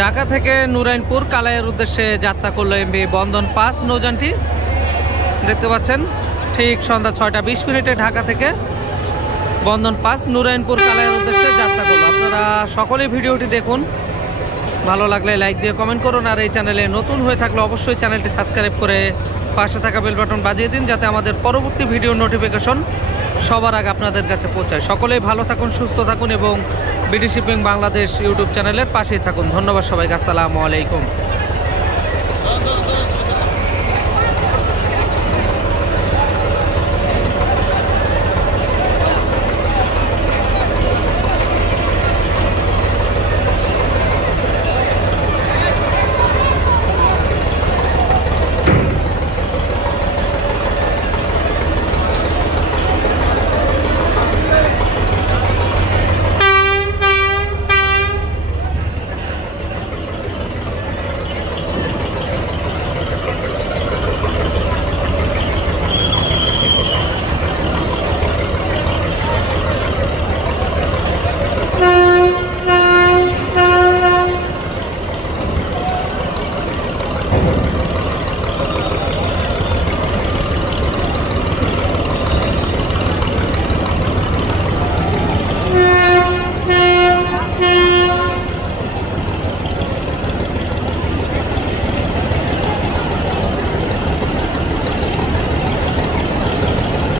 ঢাকা থেকে নুরাইনপুর কালাইয়ের উদ্দেশ্যে যাত্রা করলো এমভি বন্ধন 5 নৌযানটি। দেখতে পাচ্ছেন ঠিক সন্ধ্যা 6টা 20 মিনিটে ঢাকা থেকে বন্ধন 5 নুরাইনপুর কালাইয়ের উদ্দেশ্যে যাত্রা করলো। আপনারা সকলেই ভিডিওটি দেখুন, ভালো লাগলে লাইক দিয়ে কমেন্ট করুন, আর এই চ্যানেলে নতুন হয়ে থাকলে অবশ্যই চ্যানেলটি সাবস্ক্রাইব করে পাশে থাকা বেল বাটন বাজিয়ে দিন, যাতে আমাদের পরবর্তী ভিডিও নোটিফিকেশন সবার আগে আপনাদের কাছে পৌঁছায়। সকলেই ভালো থাকুন, সুস্থ থাকুন এবং বিডি শিপিং বাংলাদেশ ইউটিউব চ্যানেলের পাশেই থাকুন। ধন্যবাদ সবাইকে। আসসালামু আলাইকুম।